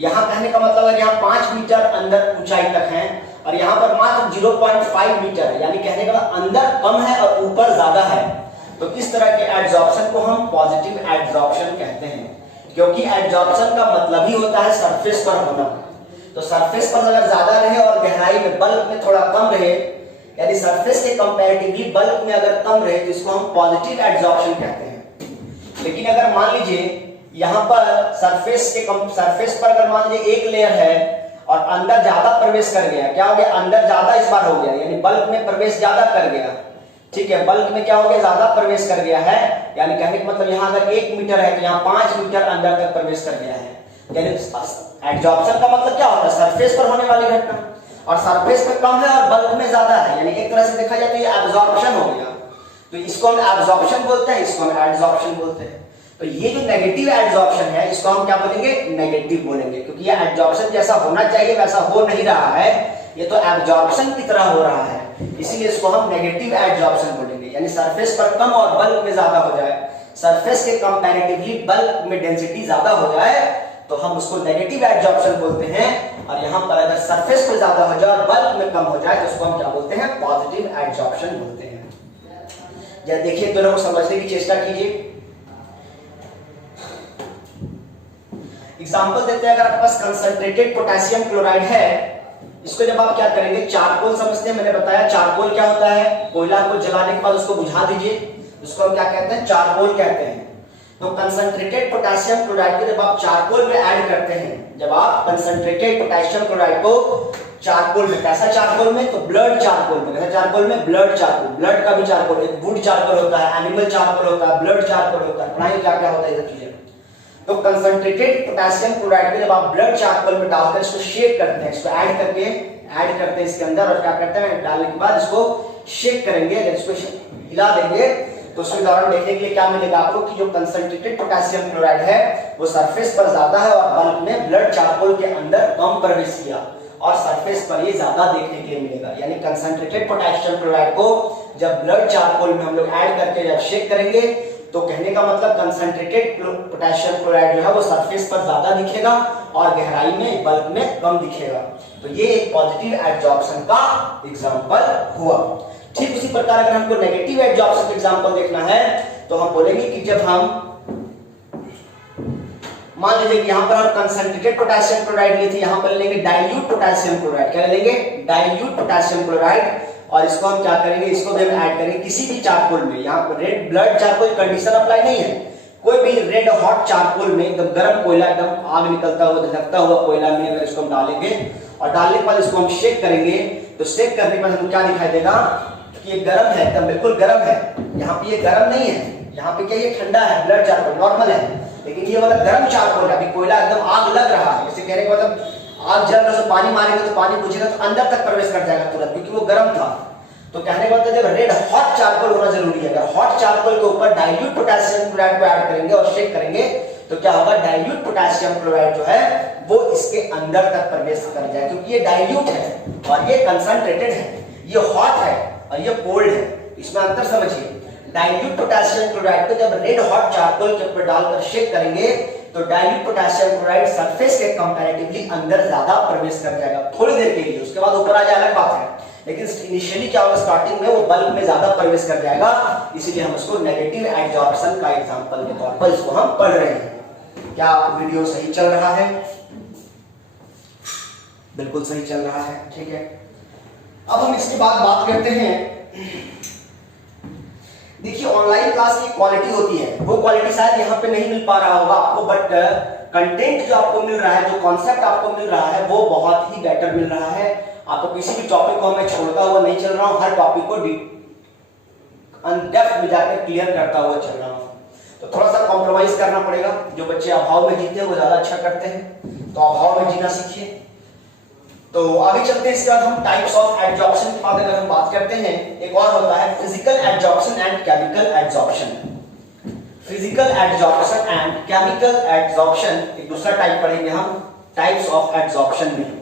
यहां कहने का मतलब है यहाँ 5 मीटर अंदर ऊंचाई तक है और यहाँ पर मात्र 0.5 मीटर है, यानी कहने का अंदर कम है और ऊपर ज्यादा है, तो इस तरह के एड्सॉर्प्शन को हम पॉजिटिव एड्सॉर्प्शन कहते हैं। क्योंकि एड्सॉर्प्शन का मतलब ही होता है सरफेस पर होना, तो सरफेस पर अगर ज्यादा रहे और गहराई में बल्क में थोड़ा कम रहे, यानी सरफेस के कंपैरेटिवली बल्क में अगर कम रहे तो इसको हम पॉजिटिव एड्सॉर्प्शन कहते हैं। लेकिन अगर मान लीजिए यहाँ पर सरफेस पर अगर मान लीजिए एक लेयर है और अंदर ज्यादा प्रवेश कर गया, क्या हो गया? अंदर ज्यादा इस बार हो गया, यानी बल्क में प्रवेश ज्यादा कर गया, ठीक है? बल्क में क्या हो गया? ज्यादा प्रवेश कर गया है, यानी कहने का मतलब यहाँ अगर 1 मीटर है तो यहाँ 5 मीटर अंदर तक प्रवेश कर गया है। यानी एड्सॉर्प्शन का मतलब क्या होता है? सरफेस पर होने वाली घटना, और सरफेस पे कम है और बल्क में ज्यादा है, यानी एक तरह से देखा जाए तो ये एब्जॉर्प्शन हो गया। तो इसको हम एब्जॉर्प्शन बोलते हैं, इसको हम एड्सॉर्प्शन बोलते हैं। तो ये जो नेगेटिव एड्सॉर्प्शन है इसको हम क्या बोलेंगे? नेगेटिव बोलेंगे, क्योंकि ये एड्सॉर्प्शन जैसा होना चाहिए वैसा हो नहीं रहा है, ये तो एब्जॉर्प्शन की तरह हो रहा है, इसीलिए इसको हम नेगेटिव एड्सॉर्प्शन बोलेंगे। यानी सरफेस पर कम और बल्क में ज्यादा हो जाए, सरफेस के कंपैरेटिवली बल्क में डेंसिटी ज्यादा हो जाए तो हम उसको नेगेटिव एड्सॉर्प्शन बोलते हैं। और यहाँ पर अगर सरफेस पर ज्यादा हो जाए और बल्क में कम हो जाए तो उसको हम क्या बोलते हैं? पॉजिटिव एड्सॉर्प्शन बोलते हैं। जब देखिए दोनों को समझने की चेष्टा कीजिए। एग्जाम्पल देते हैं, अगर आपके पास कंसंट्रेटेड पोटेशियम क्लोराइड है, इसको जब आप क्या करेंगे? चारकोल समझते हैं, मैंने बताया चारकोल क्या होता है? कोयला को जलाने के बाद उसको बुझा दीजिए, उसको हम क्या कहते हैं? चारकोल कहते हैं। तो कंसंट्रेटेड पोटेशियम क्लोराइड को जब आप चारकोल में ऐड करते हैं, जब आप कंसंट्रेटेड पोटेशियम क्लोराइड को चारकोल में, कैसा चारकोल में? तो ब्लड चारकोल में। कैसा चारकोल में? Blood charcoal. ब्लड का भी चारकोल, एक वुड चारकोल होता है, एनिमल चारकोल होता है, ब्लड चारकोल होता है, पढ़ाई क्या क्या होता है ये चीजें। तो कंसंट्रेटेड पोटेशियम क्लोराइड को जब आप ब्लड चारकोल में डालकर इसको शेक करते हैं, इसको ऐड करते हैं इसके अंदर, और क्या करते हैं? डालने के बाद इसको शेक करेंगे, इसको हिला देंगे, तो उसके दौरान देखने के लिए क्या मिलेगा आपको कि जो कंसंट्रेटेड पोटेशियम क्लोराइड है वो सरफेस पर ज्यादा है और बल्क में ब्लड चारकोल के अंदर कम प्रवेश किया, और सरफेस पर ये ज्यादा देखने के लिए मिलेगा। यानी कंसंट्रेटेड पोटेशियम क्लोराइड को जब ब्लड चारकोल में हम लोग ऐड करके जब शेक करेंगे तो कहने का मतलब कंसंट्रेटेड पोटेशियम क्लोराइड जो है वो सरफेस पर ज्यादा दिखेगा और गहराई में बल्क में कम दिखेगा। तो ये एक पॉजिटिव एडजॉर्प्शन का एग्जांपल हुआ। ठीक उसी प्रकार अगर हमको नेगेटिव एडजॉर्प्शन का एग्जांपल देखना है तो हम बोलेंगे कि जब हम मान लीजिए कि यहां पर हम कंसंट्रेटेड पोटेशियम क्लोराइड लिए थे, यहां पर लेंगे डाइल्यूट पोटेशियम क्लोराइड। क्या लेंगे? Dilute potassium chloride. और इसको हम क्या करेंगे, इसको भी हम ऐड करेंगे किसी भी चारकोल में। यहाँ पर red blood charcoal condition apply नहीं है, कोई भी रेड हॉट चारकोल में एकदम गर्म कोयला, एकदम आग निकलता हुआ धधकता हुआ कोयला में अगर इसको हम डालेंगे और डालने के बाद इसको हम शेक करेंगे तो शेक करने के बाद हमको क्या दिखाई देगा कि ये गर्म है, एकदम बिल्कुल गर्म है। यहाँ पे ये गर्म नहीं है, यहाँ पे क्या ये ठंडा है, ब्लड चारकोल नॉर्मल है। लेकिन ये वाला गर्म चारकोल है, अभी कोयला एकदम आग लग रहा है। जैसे कहने का मतलब आग जल रहा है, पानी मारेंगे तो पानी बुझेगा तो अंदर तक प्रवेश कर जाएगा तुरंत, क्योंकि वो गर्म था। तो कहने का मतलब जब रेड हॉट चारकोल होना जरूरी है। अगर हॉट चारकोल के ऊपर डाइल्यूट पोटेशियम क्लोराइड को ऐड करेंगे और शेक करेंगे तो क्या होगा, डाइल्यूट पोटेशियम क्लोराइड जो है वो इसके अंदर तक प्रवेश कर जाएगा, क्योंकि ये डाइल्यूट है और ये कंसंट्रेटेड है, ये हॉट है और ये कोल्ड है। इसमें अंतर समझिए। डाइल्यूट पोटेशियम क्लोराइड को जब रेड हॉट चारकोल के ऊपर डालकर शेक करेंगे तो डाइल्यूट पोटेशियम क्लोराइड सरफेस के कंपैरेटिवली अंदर ज्यादा प्रवेश कर जाएगा थोड़ी देर के लिए, उसके बाद ऊपर आ जाए अलग बात है। लेकिन इनिशियली क्या होगा, स्टार्टिंग में वो बल्क में ज्यादा प्रवेश कर जाएगा, इसीलिए हम उसको नेगेटिव एडजॉर्प्शन का एग्जांपल के तौर पर इसको हम पढ़ रहे हैं। क्या वीडियो सही चल रहा है? बिल्कुल सही चल रहा है, ठीक है। अब हम इसके बाद बात करते हैं। देखिए ऑनलाइन क्लास की क्वालिटी होती है, वो क्वालिटी शायद यहाँ पे नहीं मिल पा रहा होगा आपको, बट कंटेंट जो आपको मिल रहा है, जो कॉन्सेप्ट आपको मिल रहा है वो बहुत ही बेटर मिल रहा है। आपको किसी भी टॉपिक को मैं छोड़ता हुआ नहीं चल रहा हूँ, हर टॉपिक को डेप्थ में जाकर क्लियर करता हुआ चल रहा हूँ। तो थोड़ा सा कॉम्प्रोमाइज करना पड़ेगा। जो बच्चे अभाव में जीते हैं वो ज्यादा अच्छा करते हैं, तो अभाव में जीना सीखिए। तो आगे चलते हैं। इसके बाद हम टाइप्स ऑफ एडजॉर्प्शन की बात अगर हम बात करते हैं, एक और होता है physical adsorption and chemical adsorption. Physical adsorption and chemical adsorption एक दूसरा टाइप पढ़ेंगे हम टाइप्स ऑफ एडजॉर्प्शन में।